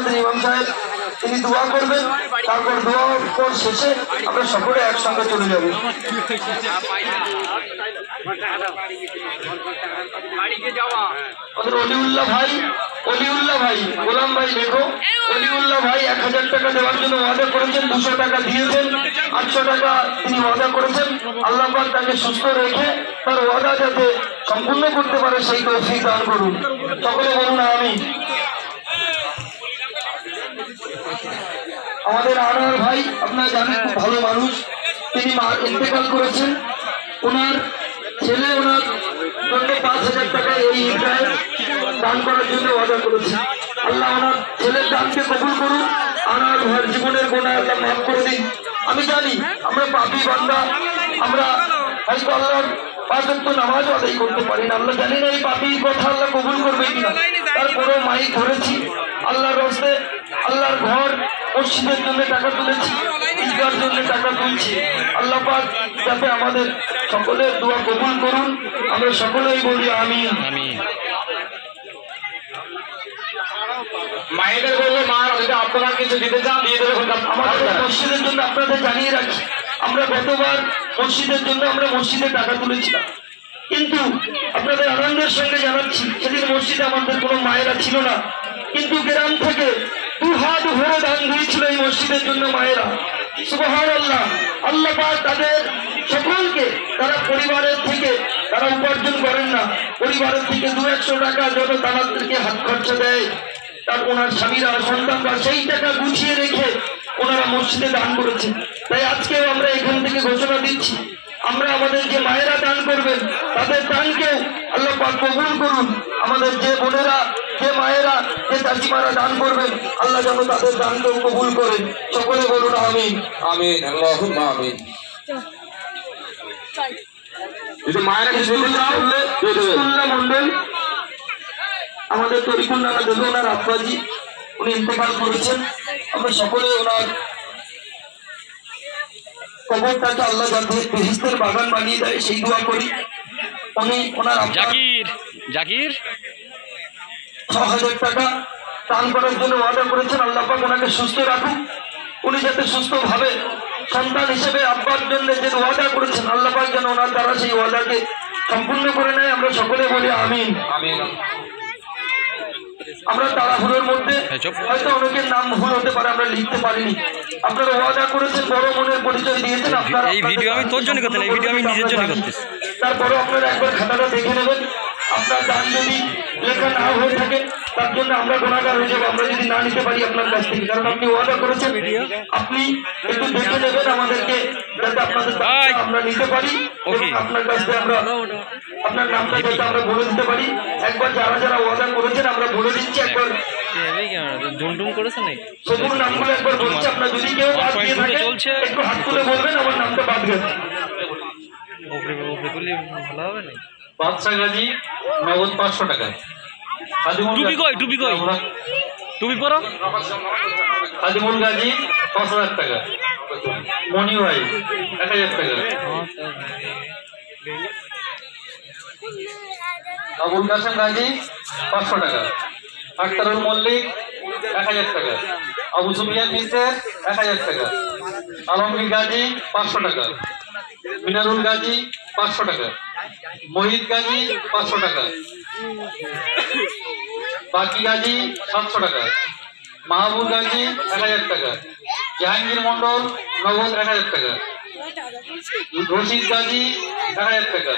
আমাদের ইমাম সাহেব তিনি দোয়া করবেন, তারপর দোয়া শেষে আমরা সকলে একসঙ্গে চলে যাব। আমাদের অলিউল্লাহ ভাই গোলাম ভাই লেখো, অলিউল্লাহ ভাই 1000 টাকা দেওয়ার জন্য ওয়াদা করেছেন, 200 টাকা দিয়েছেন, 800 টাকা তিনি ওয়াদা করেছেন। আল্লাহ পাক তাকে সুস্থ রেখে তার ওয়াদা যাতে সম্পূর্ণ করতে পারে সেই তৌফিক দান করুন। সকলে বলুন আমিন। আমাদের আনোয়ার ভাই আপনারা জানেন খুব ভালো মানুষ, তিনি ইন্তেকাল করেছেন। ওনার ছেলে ওনার জন্য 5000 টাকা এই ঈদগাহে দান করার জন্য ওয়াদা করেছে। আল্লাহ ওনার ছেলের দানকে কবুল করুন, আনোয়ার ভাইয়ের জীবনের গুনাহ আল্লাহ মাফ করে দিন। আমি জানি আমরা পাপী বান্দা, আমরা হয়তো আল্লাহর 5 ওয়াক্ত নামাজ আদায় করতে পারি না। আল্লাহ জানি না এই পাপীর কথা আল্লাহ কবুল করবে কিনা, তারপরেও মাইক ধরেছি আল্লাহর রাস্তায়, আল্লাহর ঘর মসজিদের জন্য টাকা তুলেছি, ঈদগার জন্য টাকা তুলছি। আল্লাহ পাক যাতে আমাদের সকলের দোয়া কবুল করুন, আমরা সকলেই বলি আমিন। মায়েদের বলবো মা যদি আপনারা কিছু দিতে চান দিয়ে দেবেন। আমাদের মসজিদের জন্য আপনাদের জানিয়ে রাখি, আমরা গতবার মসজিদের জন্য আমরা মসজিদে টাকা তুলেছিলাম, কিন্তু আপনাদের আনন্দের সঙ্গে জানাচ্ছি সেদিন মসজিদে আমাদের কোনো মায়েরা ছিল না, কিন্তু গ্রাম থেকে 2 হাত ভরে দান দিয়েছিল এই মসজিদের জন্য মায়েরা। সুবহানাল্লাহ। আল্লাহ পাক তাদের সকলকে, তারা পরিবারের থেকে তারা উপার্জন করেন না, পরিবারের থেকে 200-100 টাকা যত তাদেরকে হাত খরচা দেয়, তার ওনার স্বামীরা সন্তানরা সেই টাকা গুছিয়ে রেখে ওনারা মসজিদে দান করেছেন। তাই আজকেও আমরা এখান থেকে ঘোষণা দিচ্ছি, আমরা আমাদের যে মায়েরা দান করবেন তাদের দানকেও আল্লাহ পাক কবুল করুন। আমাদের যে বোনেরা, যে মায়েরা, যে চাচিমারা দান করবেন আল্লাহ যেন তাদের দানকেও কবুল করেন। সকলে বলুন আমিন। আমিন, আল্লাহুম্মা আমিন। যদি মায়েরা কিছু মন্ডল, আমাদের তরিকুল নানা দেবে ওনার আব্বাজি, উনি ইন্তেকাল করেছেন। আমরা সকলে ওনার কবরটাকে আল্লাহ যাতে বেহেশতের বাগান বানিয়ে দেয় সেই দোয়া করি। উনি ওনার জাকির 6000 টাকা দান করার জন্য ওয়াদা করেছেন। আল্লাহ পাক ওনাকে সুস্থ রাখুন, উনি যাতে সুস্থভাবে সন্তান হিসেবে আব্বার জন্য যে ওয়াদা করেছেন আল্লাহ পাক যেন ওনার দ্বারা সেই ওয়াদাকে সম্পূর্ণ করে নেয়। আমরা সকলে বলি আমিন। আমরা তাড়াহুড়োর মধ্যে হয়তো অনেকের নাম ভুল হতে পারে, আমরা লিখতে পারিনি। আপনারা ওয়াদা করেছেন, বড় মনের পরিচয় দিয়েছেন। আপনারা এই ভিডিও আমি তোর জন্য করতে না, এই ভিডিও আমি নিজের জন্য করতেছি। তারপরে আপনারা একবার খাতাটা দেখে নেবেন। আপনার দান যদি লেখা না হয়ে থাকে তার জন্য আমরা গুনাহগার হয়ে যাবো, আমরা যদি না নিতে পারি আপনার কাছ থেকে, কারণ আপনি ওয়াদা করেছেন। আপনি একটু দেখে নেবেন আমাদেরকে, যাতে আপনাদের আমরা নিতে পারি, আপনার কাছ থেকে আমরা আপনার নামটা যাতে আমরা বলে দিতে পারি। একবার যারা যারা ওয়াদা করেছেন আমরা বলে দিচ্ছি, একবার সকল নামগুলো একবার বলছি। আপনার যদি কেউ বাদ দিয়ে থাকে একটু হাত তুলে বলবেন আমার নামটা বাদ গেছে। বাদশা গাজী নগদ 500 টাকা। টুপি পরো। আজিমুল গাজী 5000 টাকা। মনি ভাই 1000 টাকা। আবুল কাসেম গাজী 500 টাকা। আখতারুল মল্লিক 1000 টাকা। আবু সুফিয়ান মিন্সের 1000 টাকা। আলমগীর গাজী 500 টাকা। মিনারুল গাজী 500 টাকা। মহিদ গাজী 500 টাকা। বাকি গাজী 700 টাকা। মাহবুব গাজী 1000 টাকা। জাহাঙ্গীর মন্ডল নগদ 1000 টাকা। রশিদ গাজী 1000 টাকা।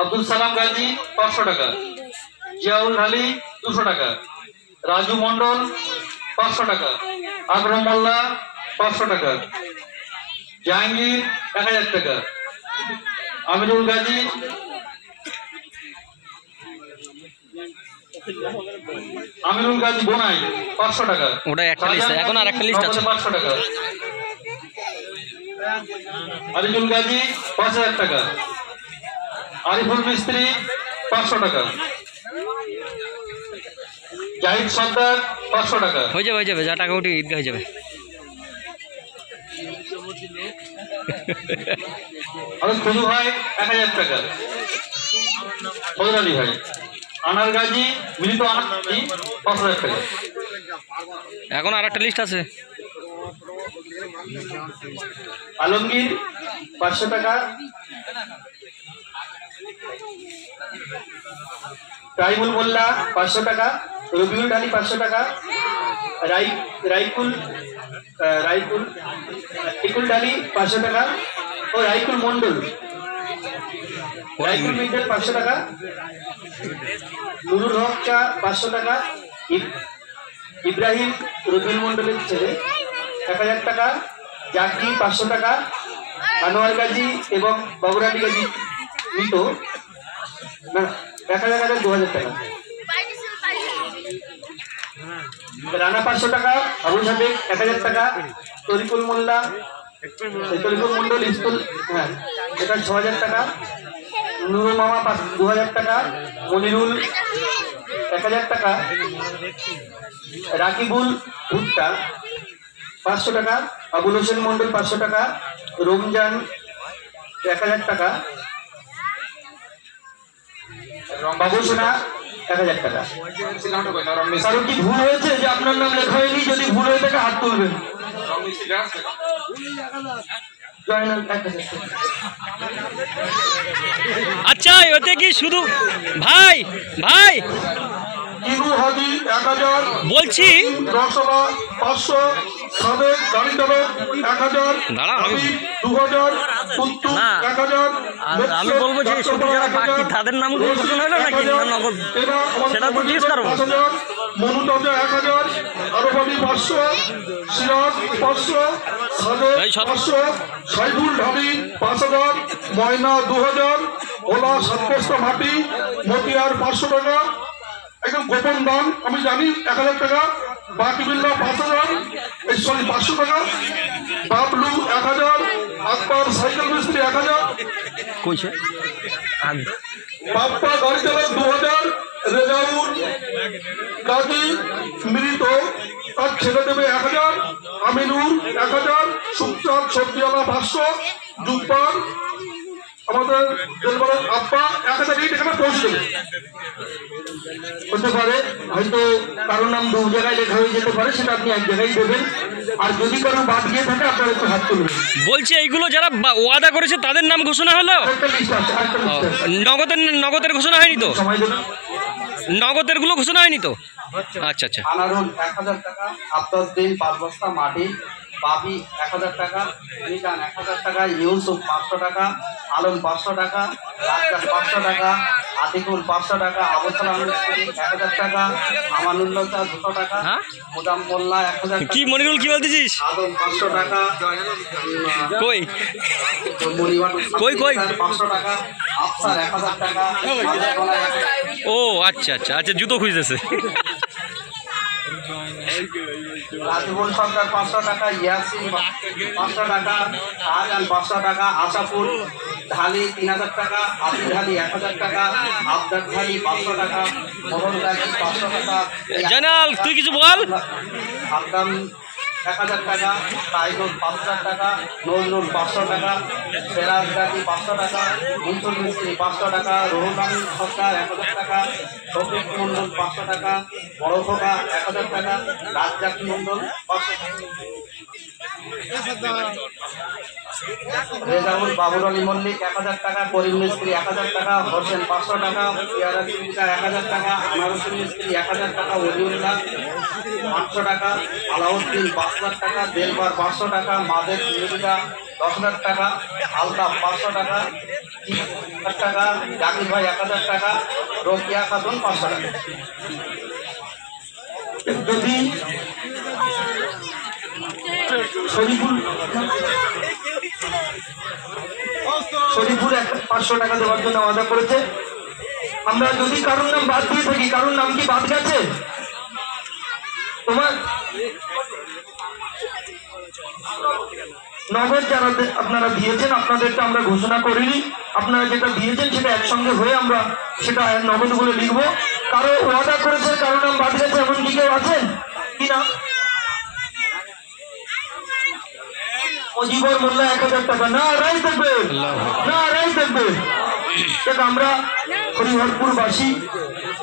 আব্দুল সালাম গাজী 500 টাকা। জিয়াউল আলী 200 টাকা। রাজু মন্ডল 500 টাকা। আকরম মোল্লা 500 টাকা। জাহাঙ্গীর 1000 টাকা। আমিরুল গাজী বোনাই 500 টাকা। ওটা একটা লিস্ট, এখন আর একটা লিস্ট আছে 500 টাকা। আরিফুল গাজী 5000 টাকা। আরিফুল মিস্ত্রি 500 টাকা। জাহিদ সর্দার 500 টাকা। হয়ে যাবে যা টাকা উঠে ঈদগাহ হয়ে যাবে। আর খুদু ভাই 1000 টাকা। ফজল আলী ভাই। আনার গাজী মিলিত আনার 5000 টাকা। এখন আর একটা লিস্ট আছে। আলমগীর 500 টাকা, রাইমুল মোল্লা 500 টাকা, রবিউল ঢালি 500 টাকা, রাইকুল ঢালি 500 টাকা ও রাইকুল মন্ডল 500 টাকা, নুরুল হক চা 500 টাকা, ইব্রাহিম রবিউল মন্ডলের ছেলে 1000 টাকা, জাকি 500 টাকা, আনোয়ার গাজী এবং বাবুরানি গাজী মৃত 1000 টাকা 2000 টাকা, রানা 500 টাকা, আবু সাদেক 1000 টাকা, তরিকুল মন্ডল স্কুল এটা 6000 টাকা, নুরুল মামা 2000 টাকা, মনিরুল 1000 টাকা, রাকিবুল ভুট্টা 500 টাকা, আবুল হোসেন মন্ডল 500 টাকা, রমজান 1000 টাকা, বাবু সোনা 1000 টাকা। কারো কি ভুল হয়েছে যে আপনার নাম লেখা হয়নি? যদি ভুল হয়ে থাকে হাত তুলবেন। আচ্ছা ওতে কি শুধু ভাই ভাই ইনু হাদি 1000, বলছি রসলা 500, সাবেক গাড়ি চালক 1000, আমি 2000, পুত্তু 1000, আমি বলবো যে শুধু যারা বাকি তাদের নাম ঘোষণা হলো নাকি নগদ সেটা তো জিজ্ঞেস করবো। মনুতাজা 1000, আরবানি 500, সিরাজ 500, সাদেক 500, সাইদুল ঢালি 5000, ময়না 2000, ওলা 7 মাটি, মতিয়ার 500 টাকা, একদম গোপন দান আমি জানি 1000 টাকা, বাকিবিল্লা 5000, 500 টাকা, বাবলু 1000, আকবর সাইকেল মিস্ত্রি 1000, কইছে বাপ্পা গাড়ি চালক 2000, রেজাউল গাজী মৃত তার ছেলে দেবে 1000, আমিনুর 1000, সুখচাঁদ সবজিওয়ালা 500, জুব্বার আমাদের আব্বা 1000 এখানে পৌঁছে দেবে। হতে পারে হয়তো কারোর নাম 2 জায়গায় লেখা হয়ে যেতে পারে, সেটা আপনি এক জায়গায় দেবেন। আর যদি কারো বাদ গিয়ে থাকে আপনারা একটু হাত তুলবেন। বলছি এইগুলো যারা ওয়াদা করেছে তাদের নাম ঘোষণা হলো? নগদের ঘোষণা হয়নি তো? নগদের গুলো ঘোষণা হয়নি তো? আচ্ছা আচ্ছা। আনারুল 1000 টাকা, আব্দুদ্দিন 5 বস্তা মাটি, বাবি 1000 টাকা, মিজান 1000 টাকা, ইউসুফ 500 টাকা, আলম 500 টাকা, রাজ্জাক 500 টাকা, আতিকুল 500 টাকা, আবু সালাম 1000 টাকা, আমানুল্লাহ 200 টাকা, মুদাম মোল্লা 1000 টাকা। কি মনিরুল কি বলতেছিস? আদম 500 টাকা, কই কই 500 টাকা, আফসার 1000 টাকা, ও আচ্ছা আচ্ছা আচ্ছা, জুতো খুঁজতেছে। রাজিবুল সরকার 500 টাকা, ইয়াসিন 500 টাকা, শাহজাহান 500 টাকা, আশাপুর ঢালি 3000 টাকা, আবি ঢালি 1000 টাকা, আবদার ঢালি 500 টাকা, মোহন গাজী 500 টাকা, জানাল তুই কিছু বল। আবদাম 1000 টাকা, তাইদুল 5000 টাকা, নজরুল 500 টাকা, ফেরাজ গাজী 500 টাকা, মুনসুর মিস্ত্রি 500 টাকা, রুহুল আমিন সরকার 1000 টাকা, শফিক মন্ডল 500 টাকা, বড় খোকা 1000 টাকা, রাজ্জাক মন্ডল 500 টাকা, রেজাউল বাবুর আলী মল্লিক 1000 টাকা, করিম মিস্ত্রি 1000 টাকা, হোসেন 500 টাকা, পিয়ারা সিদ্দিকা 1000 টাকা, আনারুল মিস্ত্রি 1000 টাকা, ওলিউল্লাহ 500 টাকা, আলাউদ্দিন 5000 টাকা, দেলবার 500 টাকা, মাদের মির্জা 10000 টাকা, আলতাফ 500 টাকা, 1000 টাকা, জাকির ভাই 1000 টাকা, রোকিয়া খাতুন 500 টাকা। যদি শরীফুল 500 টাকা দেওয়ার জন্য ওয়াদা করেছে। আমরা যদি কারোর নাম বাদ দিয়ে থাকি, কারোর নাম কি বাদ গেছে? তোমার নগদ যারা আপনারা দিয়েছেন আপনাদেরটা আমরা ঘোষণা করিনি, আপনারা যেটা দিয়েছেন সেটা একসঙ্গে হয়ে আমরা সেটা নগদ বলে লিখবো। কারো ওয়াদা করেছে কারোর নাম বাদ গেছে এমন কি কেউ আছেন কিনা? অজিবর মোল্লা 1000 টাকা, না রাই থাকবে, না রাই থাকবে। আমরা হরিহরপুরবাসী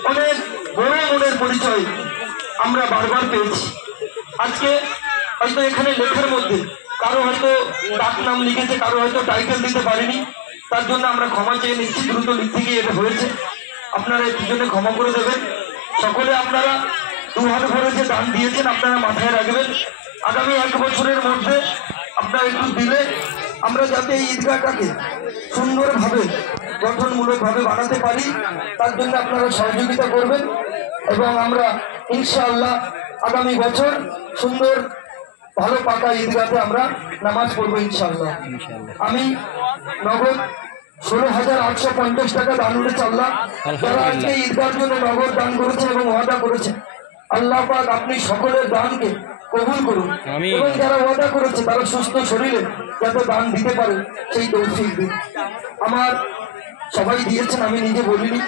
অনেক বড় মনের পরিচয়, আমরা বারবার পেয়েছি। আজকে হয়তো এখানে লেখার মধ্যে কারো হয়তো ডাক নাম লিখেছে, কারো হয়তো টাইটেল দিতে পারিনি, তার জন্য আমরা ক্ষমা চেয়ে নিচ্ছি। দ্রুত লিখতে গিয়ে এটা হয়েছে, আপনারা এর জন্য ক্ষমা করে দেবেন। সকলে আপনারা দু হাত ভরে যে দান দিয়েছেন আপনারা মাথায় রাখবেন। আগামী 1 বছরের মধ্যে আপনারা একটু দিলে আমরা যাতে এই ঈদগাহটাকে সুন্দরভাবে গঠনমূলকভাবে বানাতে পারি, তার জন্য আপনারা সহযোগিতা করবেন। এবং আমরা ইনশাআল্লাহ আগামী বছর সুন্দর ভালো পাকা ঈদগাহতে আমরা নামাজ পড়বো ইনশাআল্লাহ। আমি নগদ 16,850 টাকা দান উঠেছে আল্লাহ। যারা আজকে ঈদগাহের জন্য নগদ দান করেছেন এবং ওয়াদা করেছেন, আল্লাহ পাক আপনি সকলের দানকে কবুল করুন। এবং যারা ওয়াদা করেছে তারা সুস্থ শরীরে যাতে দান দিতে পারে সেই তৌফিক দিন। আমার সবাই দিয়েছেন, আমি নিজে বলিনি,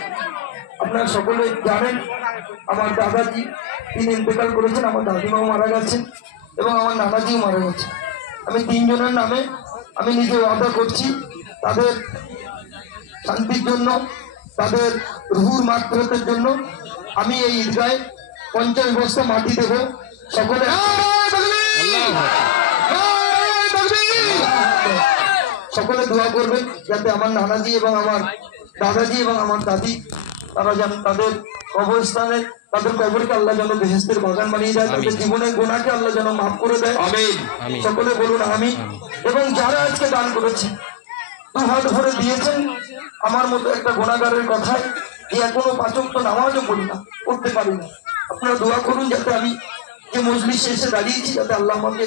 আপনারা সকলে জানেন। আমার দাদাজি তিনি ইন্তেকাল করেছেন, আমার দাদিমাও মারা গেছেন এবং আমার নানাজিও মারা গেছে। আমি 3 জনের নামে আমি নিজে ওয়াদা করছি, তাদের শান্তির জন্য, তাদের রুহুর মাগফিরাতের জন্য আমি এই ঈদগাহে 50 বস্তা মাটি দেব। সকলে সকলে দোয়া করবেন যাতে আমার নানাজি এবং আমার দাদাজি এবং আমার দাদি তারা যেন তাদের কবরস্থানে তাদের কবরকে আল্লাহ যেন বেহেশতের বাগান বানিয়ে দেয়, তাদের জীবনের গুনাহকে আল্লাহ যেন মাফ করে দেয়। আমিন। সকলে বলুন আমিন। এবং যারা আজকে দান করেছে, 2 হাত ভরে দিয়েছেন, আমার মতো একটা গুনাহগারের কথায় যে এখনো 5 ওয়াক্ত নামাজও পড়ি না, পড়তে পারি না, আপনারা দোয়া করুন যাতে আমি যে মজলিসে এসে দাঁড়িয়েছি যাতে আল্লাহ আমাকে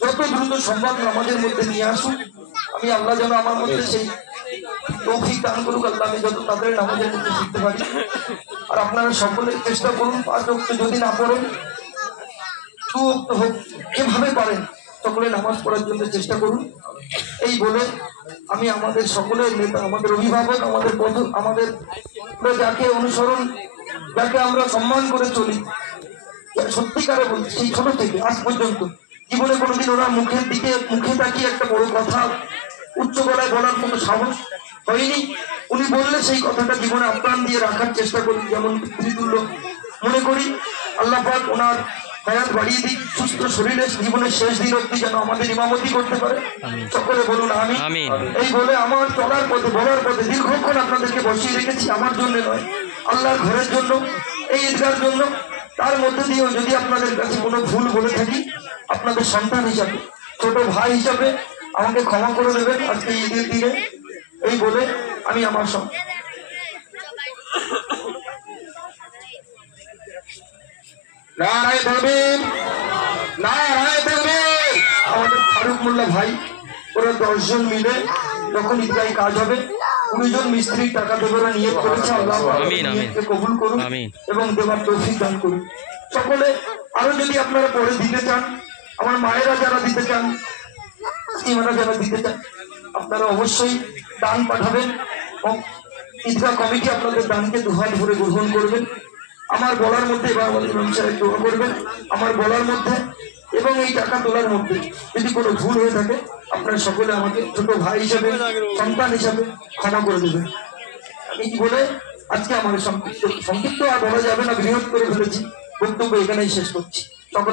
যত দ্রুত সম্ভব নামাজের মধ্যে নিয়ে আসুন। আমি আল্লাহ যেন আমার মধ্যে সেই তৌফিক দান করুক আল্লাহ, আমি যত তাড়াতাড়ি নামাজের মধ্যে শিখতে পারি। আর আপনারা সকলে চেষ্টা করুন 5 ওয়াক্ত যদি না পড়েন 2 ওয়াক্ত হোক, যেভাবে পারেন সকলে নামাজ পড়ার জন্য চেষ্টা করুন। এই বলে আমি আমাদের সকলের নেতা, আমাদের অভিভাবক, আমাদের বন্ধু, আমাদের যাকে অনুসরণ, যাকে আমরা সম্মান করে চলি, সত্যিকারে বলছি সেই ছোট থেকে আজ পর্যন্ত জীবনে কোনোদিন ওনার মুখে তাকিয়ে একটা বড় কথা উচ্চ গলায় বলার মতো সাহস হয়নি। উনি বললে সেই কথাটা জীবনে আপ্রাণ দিয়ে রাখার চেষ্টা করি, যেমন পিতৃতুল্য মনে করি। আল্লাহ পাক ওনার হায়াত বাড়িয়ে দিক, সুস্থ শরীরে জীবনের শেষ দিন অব্দি যেন আমাদের ইমামতি করতে পারে। সকলে বলুন আমিন। এই বলে আমার চলার পথে বলার পথে দীর্ঘক্ষণ আপনাদেরকে বসিয়ে রেখেছি আমার জন্য নয়, আল্লাহর ঘরের জন্য, এই ঈদগাহের জন্য। তার মধ্যে দিয়েও যদি আপনাদের কাছে কোনো ভুল বলে থাকি, আপনাদের সন্তান হিসাবে, ছোট ভাই হিসাবে আমাকে ক্ষমা করে দেবেন আজকে ঈদের দিনে। এই বলে আমি আমার নারায়ে তাকবীর, নারায়ে তাকবীর। আমাদের ফারুক মোল্লা ভাই ওরা 10 জন মিলে যখন ঈদগাহে কাজ হবে 20 জন মিস্ত্রি টাকা দেবে ওরা নিয়ত করেছে। আল্লাহ নিয়তকে কবুল করুন এবং দেওয়ার তৌফিক দান করুন। সকলে আরো যদি আপনারা পরে দিতে চান, আমার মায়েরা যারা দিতে চান, স্ত্রীরা যারা দিতে চান, আপনারা অবশ্যই দান পাঠাবেন। ঈদগাহ কমিটি আপনাদের দানকে 2 হাত ভরে গ্রহণ করবেন। আমার বলার মধ্যে এবার আমাদের ইমাম সাহেব দোয়া করবেন আমার বলার মধ্যে এবং এই টাকা তোলার মধ্যে যদি কোনো ভুল হয়ে থাকে আপনারা সকলে আমাকে ছোট ভাই হিসাবে, সন্তান হিসাবে ক্ষমা করে দেবেন। এই বলে আজকে আমার সংক্ষিপ্ত আর বলা যাবে না, বৃহৎ করে ফেলেছি, বক্তব্য এখানেই শেষ করছি।